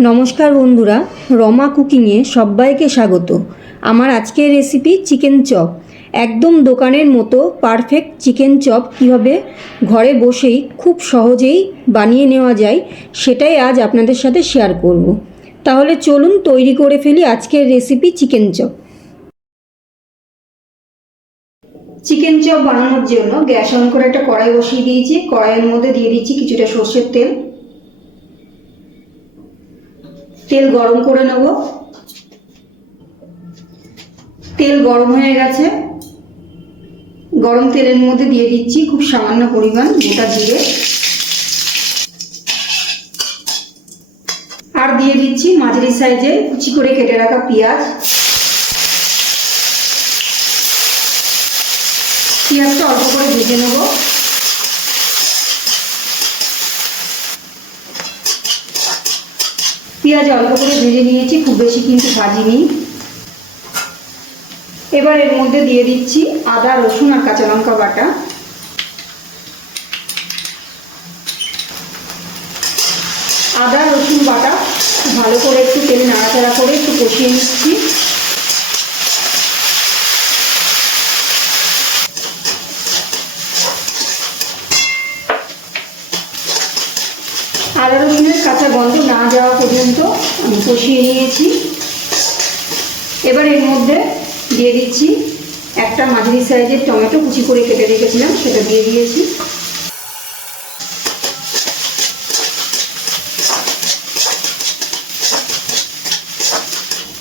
নমস্কার বন্ধুরা, রমা কুকিংয়ে সবাইকে স্বাগত। আমার আজকের রেসিপি চিকেন চপ। একদম দোকানের মতো পারফেক্ট চিকেন চপ কীভাবে ঘরে বসেই খুব সহজেই বানিয়ে নেওয়া যায় সেটাই আজ আপনাদের সাথে শেয়ার করব। তাহলে চলুন তৈরি করে ফেলি আজকের recipe chicken chop. Chicken chop বানানোর জন্য গ্যাস অন করে একটা কড়াই বসিয়ে দিয়েছি। কড়াইয়ের মধ্যে দিয়ে দিচ্ছি কিছুটা সর্ষের তেল। তেল গরম করে নেব। তেল গরম হয়ে গেছে। গরম তেলের মধ্যে দিয়ে দিচ্ছি খুব সামান্য পরিমাণ গোটা জিরে, আর দিয়ে দিচ্ছি মাঝারি সাইজে কুচি করে কেটে রাখা পেঁয়াজ। পেঁয়াজটা অল্প করে ভেজে নেব। পেঁয়াজ অল্প করে ভেজে নিয়েছি, খুব বেশি কিন্তু ভাজিনি। এবার এর মধ্যে দিয়ে দিচ্ছি আদা, রসুন আর কাঁচা লঙ্কা বাটা। আদা রসুন বাটা ভালো করে একটু তেলে নাড়াচাড়া করে একটু কষিয়ে নিচ্ছি। আদা রসুনের কাঁচা গন্ধ না যাওয়া পর্যন্ত আমি কষিয়ে নিয়েছি। এবার এর মধ্যে দিয়ে দিচ্ছি একটা মাঝারি সাইজের টমেটো কুচি করে কেটে রেখেছিলাম, সেটা দিয়ে দিয়েছি।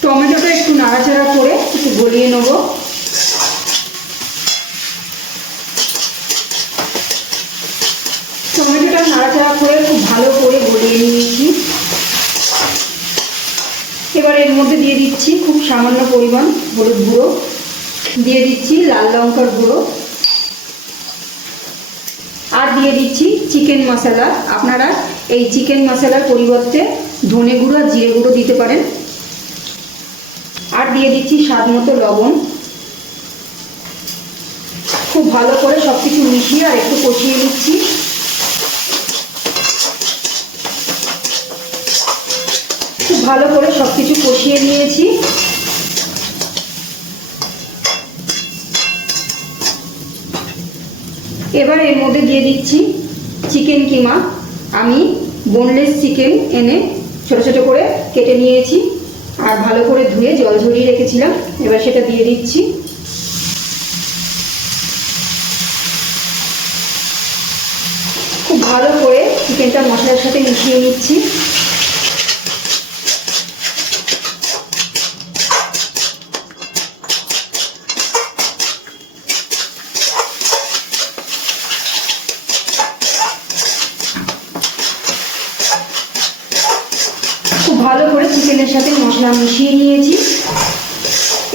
টমেটোটা একটু নাড়াচাড়া করে একটু গলিয়ে নেব। টমেটোটা নাড়াচাড়া করে খুব ভালো করে গলিয়ে নিয়েছি। এবার এর মধ্যে দিয়ে দিচ্ছি খুব সামান্য পরিমাণ হলুদ গুঁড়ো, দিয়ে দিচ্ছি লাল লঙ্কার গুঁড়ো, আর দিয়ে দিচ্ছি চিকেন মশলা। আপনারা এই চিকেন মশলার পরিবর্তে ধনে গুঁড়ো আর জিরে গুঁড়ো দিতে পারেন। আর দিয়ে দিচ্ছি স্বাদ মতো লবণ। খুব ভালো করে সব কিছু মিশিয়ে আর একটু কষিয়ে নিচ্ছি। খুব ভালো করে সব কিছু কষিয়ে নিয়েছি। এবার এর মধ্যে দিয়ে দিচ্ছি চিকেন কিমা। আমি বোনলেস চিকেন এনে ছোট ছোট করে কেটে নিয়েছি আর ভালো করে ধুয়ে জল ঝরিয়ে রেখেছিলাম। এবার সেটা দিয়ে দিচ্ছি। খুব ভালো করে চিকেনটা মশলার সাথে মিশিয়ে নিচ্ছি। খুব ভালো করে চিকেনের সাথে মশলা মিশিয়ে নিয়েছি।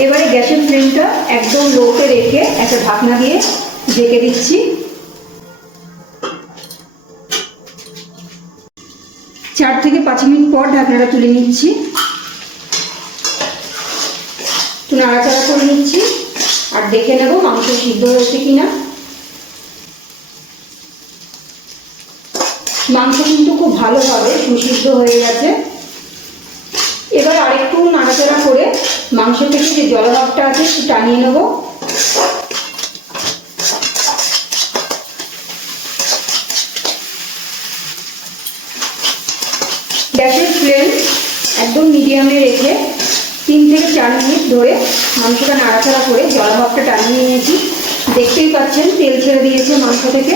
এবারে গ্যাসের ফ্লেমটা একদম লোতে রেখে একটা ঢাকনা দিয়ে ঢেকে দিচ্ছি। 4 থেকে 5 মিনিট পর ঢাকনাটা তুলে নিচ্ছি। একটু নাড়াচাড়া করে নিচ্ছি আর দেখে নেব মাংস সিদ্ধ হয়েছে কিনা। মাংস কিন্তু খুব ভালোভাবে সুসিদ্ধ হয়ে গেছে। এবার আরেকটু নাড়াচাড়া করে মাংস থেকে যে জলভাবটা আছে একটু টানিয়ে নেব। গ্যাসের ফ্লেম একদম মিডিয়ামে রেখে 3 থেকে 4 মিনিট ধরে মাংসটা নাড়াচাড়া করে জলভাবটা টানিয়ে নিয়েছি। দেখতেই পাচ্ছেন তেল ছেড়ে দিয়েছে মাংস থেকে।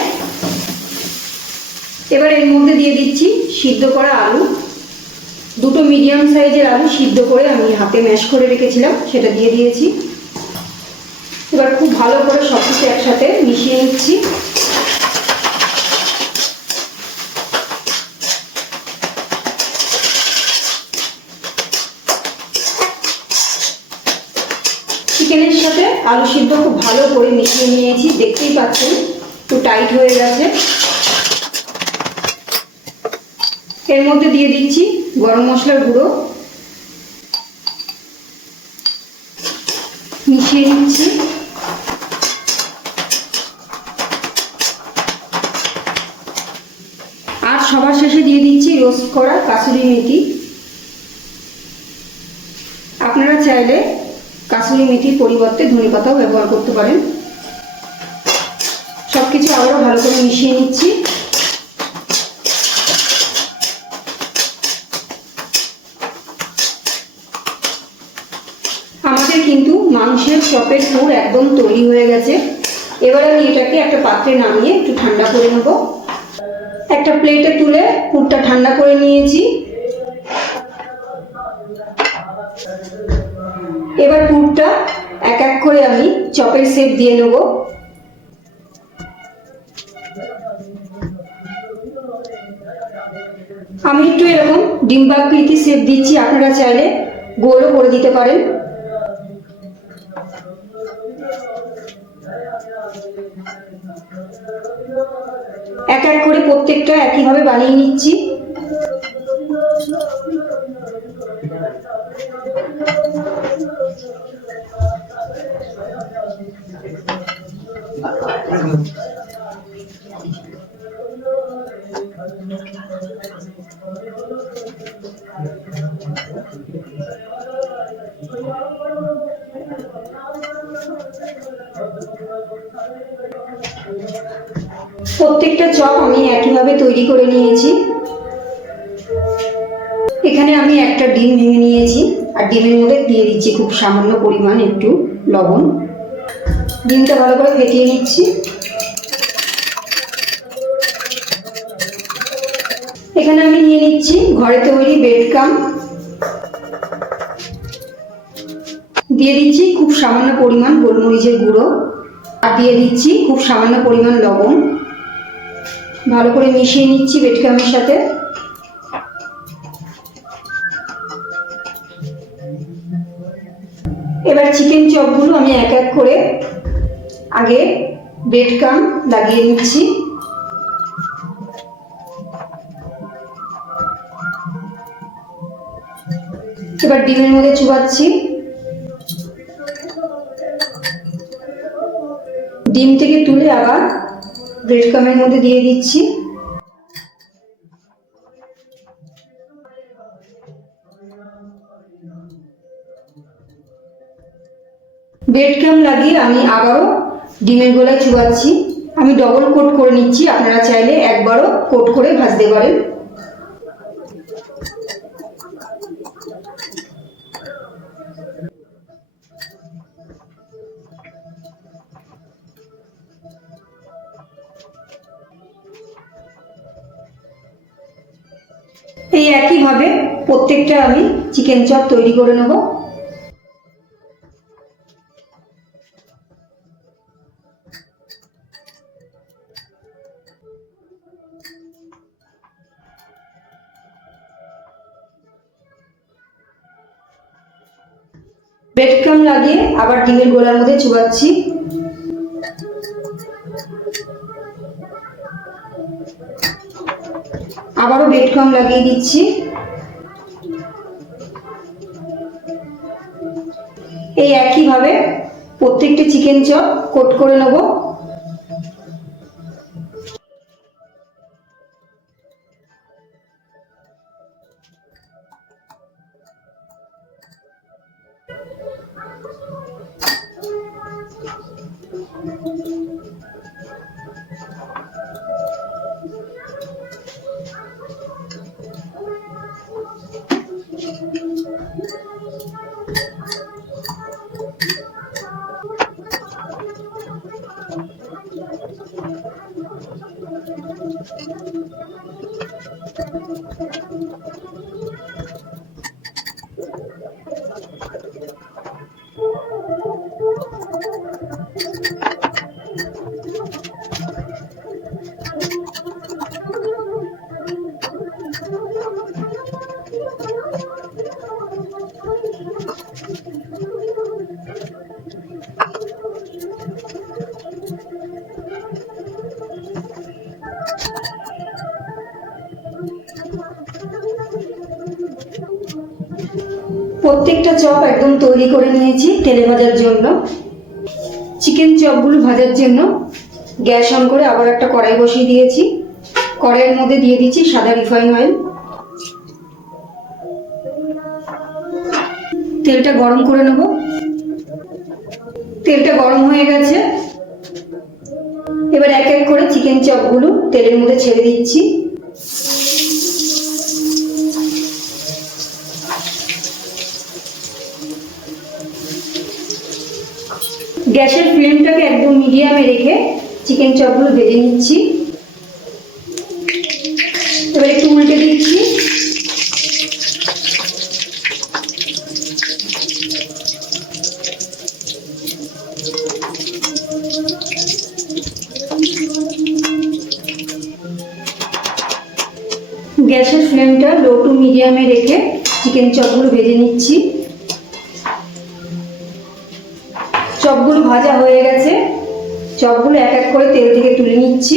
এবার এর মধ্যে দিয়ে দিচ্ছি সিদ্ধ করা আলু। 2টো মিডিয়াম সাইজের আলু সিদ্ধ করে আমি হাতে ম্যাশ করে রেখেছিলাম, সেটা দিয়ে দিয়েছি। এবার খুব ভালো করে সব কিছু একসাথে মিশিয়ে নিচ্ছি। চিকেনের সাথে আলু সিদ্ধ খুব ভালো করে মিশিয়ে নিয়েছি। দেখতেই পাচ্ছেন একটু টাইট হয়ে গেছে। এর মধ্যে দিয়ে দিচ্ছি গরম মশলার গুঁড়ো, মিশিয়ে নিচ্ছি। আর সবার শেষে দিয়ে দিচ্ছি রোস্ট করা কাসুরি মেথি। চাইলে কাসুরি মেথির পরিবর্তে ধনেপাতাও ব্যবহার করতে পারেন। সব কিছু আবারও ভালো করে মিশিয়ে নিচ্ছি। আমাদের কিন্তু মাংসের চপের পুর একদম তৈরি হয়ে গেছে। এবার আমি এটাকে একটা পাত্রে নামিয়ে একটু ঠান্ডা করে নেব। একটা প্লেটে তুলে পুরটা ঠান্ডা করে নিয়েছি। এবার পুরটা এক এক করে আমি চপের শেপ দিয়ে নেব। আমি একটু এরকম ডিম্বাকৃতি শেপ দিচ্ছি, আপনারা চাইলে গোলও করে দিতে পারেন। এক এক করে প্রত্যেকটা একইভাবে বানিয়ে নিচ্ছি। প্রত্যেকটা চপ আমি একইভাবে তৈরি করে নিয়েছি। এখানে আমি একটা ডিম ভেঙে নিয়েছি আর ডিমের মধ্যে দিয়ে দিচ্ছি খুব সামান্য পরিমাণ একটু লবণ। ডিমটা ভালো করে ফেটিয়ে নিচ্ছি। এখানে আমি নিয়ে নিচ্ছি ঘরে তৈরি ব্রেড ক্রাম্ব, দিয়ে দিচ্ছি খুব সামান্য পরিমাণ গোলমরিচের গুঁড়ো আর দিয়ে দিচ্ছি খুব সামান্য পরিমাণ লবণ। ভালো করে মিশিয়ে নিচ্ছি ব্রেড ক্রাম্বের সাথে। এবার চিকেন চপগুলো আমি এক এক করে আগে ব্রেড ক্রাম্ব লাগিয়ে নিচ্ছি। এবার ডিমের মধ্যে চুবাচ্ছি। ডিম থেকে তুলে আবার ব্রেড ক্রাম্বের মধ্যে দিয়ে দিচ্ছি। ব্রেড ক্রাম্ব লাগিয়ে আমি আবারও ডিমের গোলায় চুবাচ্ছি। আমি ডবল কোট করে নিচ্ছি, আপনারা চাইলে একবারও কোট করে ভাজতে পারেন। এই একইভাবে প্রত্যেকটা আমি চিকেন চপ তৈরি করে নেব। ব্রেড ক্রাম্ব লাগিয়ে আবার ডিমের গোলার মধ্যে চুবাচ্ছি। আবারও ব্রেড ক্রাম্ব লাগিয়ে দিচ্ছি। এই একইভাবে প্রত্যেকটা চিকেন চপ কোট করে নেব। প্রত্যেকটা চপ একদম তৈরি করে নিয়েছি তেলে ভাজার জন্য। চিকেন চপগুলো ভাজার জন্য গ্যাস অন করে আবার একটা কড়াই বসিয়ে দিয়েছি। কড়াইয়ের মধ্যে দিয়ে দিচ্ছি সাদা রিফাইন অয়েল। তেলটা গরম করে নেব। তেলটা গরম হয়ে গেছে, এবার এক এক করে চিকেন চপগুলো তেলের মধ্যে ছেড়ে দিচ্ছি। গ্যাসের ফ্লেমটাকে একদম মিডিয়ামে রেখে চিকেন চপগুলো ভেজে নিচ্ছি। এবার একটু উল্টে দিচ্ছি। গ্যাসের ফ্লেমটা লো টু মিডিয়ামে রেখে চিকেন চপগুলো ভেজে নিচ্ছি। চপগুলো ভাজা হয়ে গেছে, চপগুলো এক এক করে তেল থেকে তুলে নিচ্ছি।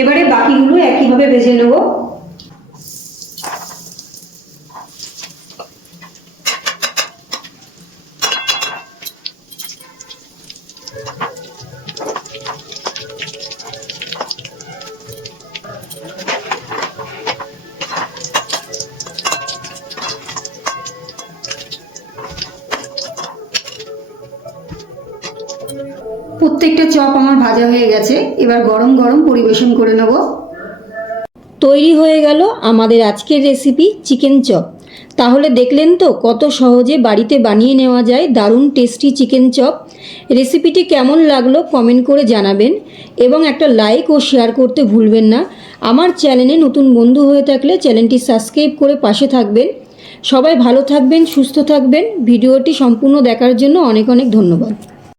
এবারে বাকিগুলো একইভাবে ভেজে নেব। প্রত্যেকটা চপ আমার ভাজা হয়ে গেছে, এবার গরম গরম পরিবেশন করে নেব। তৈরি হয়ে গেল আমাদের আজকের রেসিপি চিকেন চপ। তাহলে দেখলেন তো কত সহজে বাড়িতে বানিয়ে নেওয়া যায় দারুণ টেস্টি চিকেন চপ। রেসিপিটি কেমন লাগলো কমেন্ট করে জানাবেন এবং একটা লাইক ও শেয়ার করতে ভুলবেন না। আমার চ্যানেলে নতুন বন্ধু হয়ে থাকলে চ্যানেলটি সাবস্ক্রাইব করে পাশে থাকবেন। সবাই ভালো থাকবেন, সুস্থ থাকবেন। ভিডিওটি সম্পূর্ণ দেখার জন্য অনেক অনেক ধন্যবাদ।